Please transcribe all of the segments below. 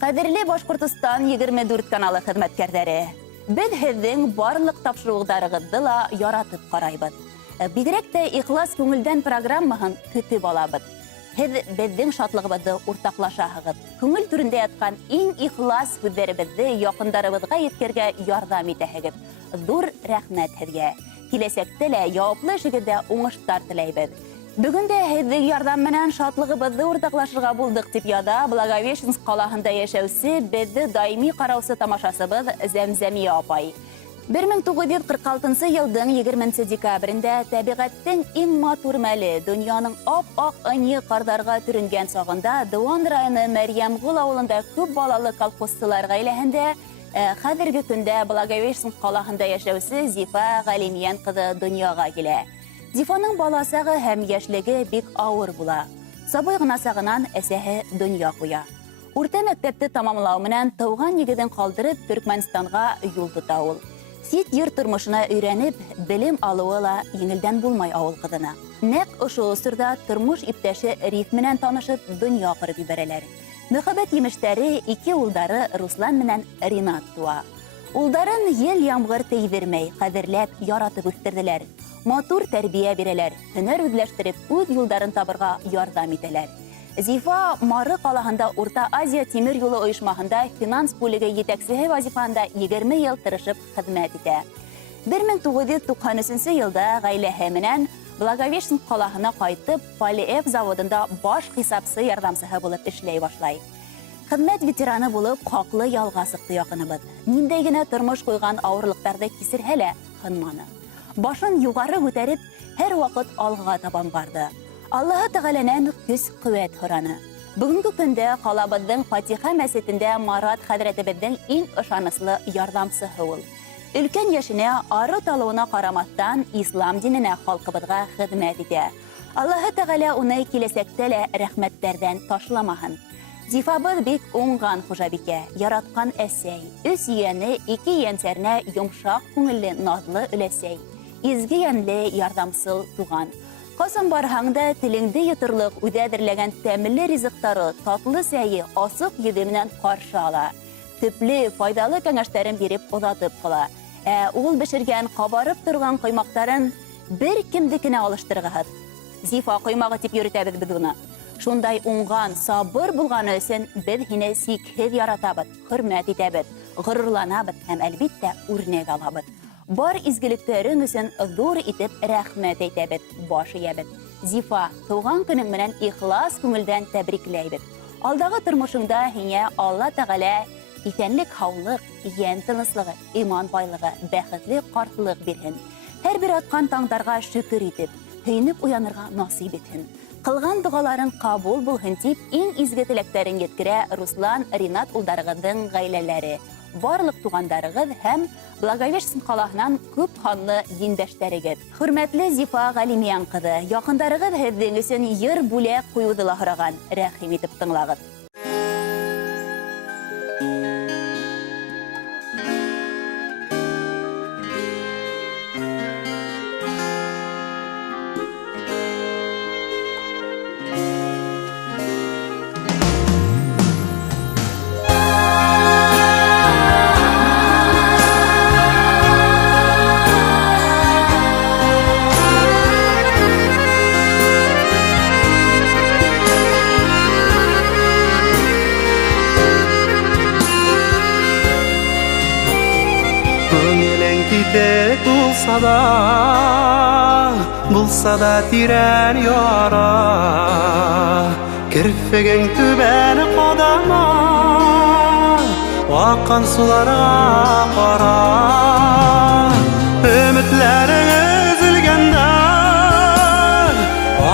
Кадерле Башкортостан 24 каналы хезмәткәрләре. Без һезнең барлык тапшыруларыгызны ла яратып карайбыз. Бигрәк тә ихлас күңелдән программаһын көтеп алабыз. Һез безнең шатлыгыбызны уртаклашаһыгыз. Күңел түрендә яткан иң ихлас сүзләребезне якындарыбызга yetkәргә ярдәм итәһегез. Зур рәхмәт һезгә. Киләсәктә лә яуаплы эшегездә уңыштар теләйбез. Бүген дә һезнең ярдәм менән шатлыгыбызны уртаклашырга булдык дип яза Благовещенск калаһында яшәүче безне даими караучы тамашасыбыз Зәмзәмия апай. 1946 елның 20 декабрендә табигатьнең иң матур мәле дөньяның ап-ак ынйы кардарга төрөнгән сагында Дыуан районы Мәрьямгол авылында күп балалы колхозчылар гаиләһендә хәзерге көндә Благовещенск калаһында яшәүче Зифа Галимиян кызы дөньяга килә. Зифаның баласагы һәм яшьлеге бик авыр була. Сабый гына сагыннан әсәһе дөнья куя. Урта мәктәпте тамамлау менән тауган нигезен калдырып Төркмәнстанга юл тота ул. Сит йорт тормышына өйрәнеп, белем алуы ла еңелдән булмай авыл кызына. Нәкъ ошол усырда тормыш иптәше Риф менән танышып, дөнья кырып ибәрәләр. Мөхәббәт емештәре ике улдары Руслан менән Ринат туа. Улдарын ел ямгыр тейдермәй, кадерләп, яратып үстерделәр. Матур тәрбия бирәләр, һөнәр үзләштереп, үз юлдарын табырга ярдәм итәләр. Зифа Мары калаһында Урта Азия тимер юлы оешмаһында финанс бүлеге җитәкчесе вазифасында 20 ел тырышып хезмәт итә. 1993 елда гаиләһе менән Благовещенск калаһына кайтып, Полиэф заводында баш хисапчысы ярдәмчесе булып эшләй башлай. Хезмәт ветераны булып, хаклы ялга сыкты якыныбыз. Ниндәй генә тормыш куйган авырлыктарда кисерһә лә хынманы. Башын югары күтәреп, һәр вакыт алга табан барды. Аллаһ Тәгаләнән көч-куәт һораны. Бүгенге көндә калабызның Фатиха мәсҗидендә Марат хәзрәтебезнең иң ышанычлы ярдәмчесе ул. Өлкән яшенә, ары талуына карамастан, ислам диненә халкыбызга хезмәт итә. Аллаһ Тәгалә уны киләсәктә лә рәхмәтләрдән ташламаһын. Зифабыз бик уңган хуҗабикә, яраткан әсәй, үз ияне, ике янсәрнә йомшак күңелле, назлы өләсәй. Изге янле ярдәмсыл туган. Касан барһаң да телеңде йотырлык үдәдерләгән тәмле ризыктары, татлы сәйе, асык йөзе менән каршы ала. Төпле, файдалы кәңәшләрен биреп озатып кала. Ул бешергән кабарып торган каймактарын бер кемдекенә алыштыргыһыз. Зифа каймагы дип йөртәбез без уны. Шундай уңган, сабыр булганы өчен без һине сикһез яратабыз, хөрмәт итәбез, горурланабыз һәм әлбиттә үрнәк алабыз. Бар изгелекләрең өчен зур итеп рәхмәт әйтәбез, баш иябез. Зифа, туган көнең менән ихлас күңелдән тәбрикләйбез. Алдагы тормышыңда һиңә Алла Тәгалә исәнлек, һаулык, ян тынычлыгы, иман байлыгы, бәхетле картлык бирһен. Һәр бер аткан таңдарга шөкер итеп, һөйнеп уянырга насыйп итһен. Кылган дугаларын кабул булһын дип, иң изге теләктәрен yetkерә Руслан, Ринат улдарыгызның гаиләләре. Барлык тугандарыгыз һәм Благовещенск калаһынан күп ханлы диндәшләрегез. Хөрмәтле Зифа Галимиян кызы, якындарыгыз һезнең өчен йыр бүләк куюды ла һораган. Рәхим итеп тыңлагыз. Булса да тирән яра, кирпегең түбән кадама, аккан суларга кара. Өметләрең өзелгәндә,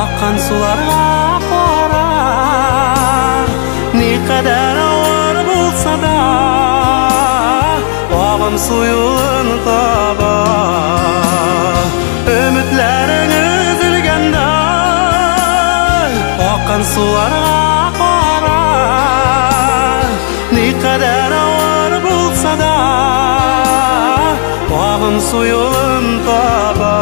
аккан суларга кара. Никадәр авыр булса да, агым суюын таба. Sularga qara, ne kadar ağır bulsa da, bağın suyun tabar.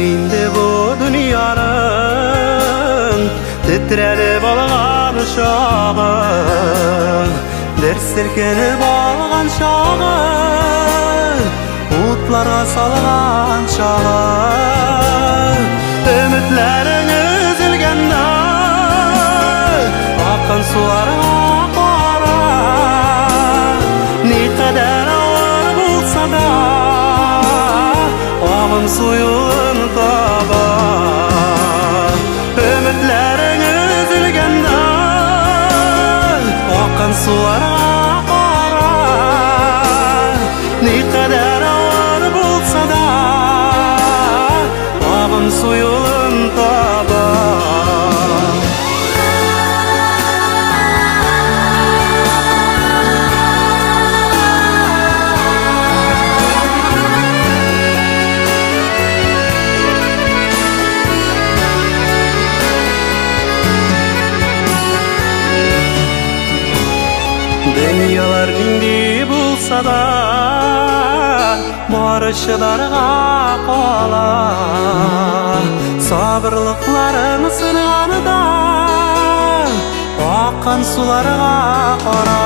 indy bu dünýanyň titrelip algan şagy, dersilkenip algan şagy, utlara salgan şagy, ümitlerin üzülgende akan sulara qara, ne kadar ağır bulsa da ağın suyun taba. Ümitlerin üzülgende akan sulara qara, ne kadar ağır bulsa da ağın suyun taba. Dünyalar nindi bulsa da barışlarga qala, sabırlıkların sınağında akan sularga qara.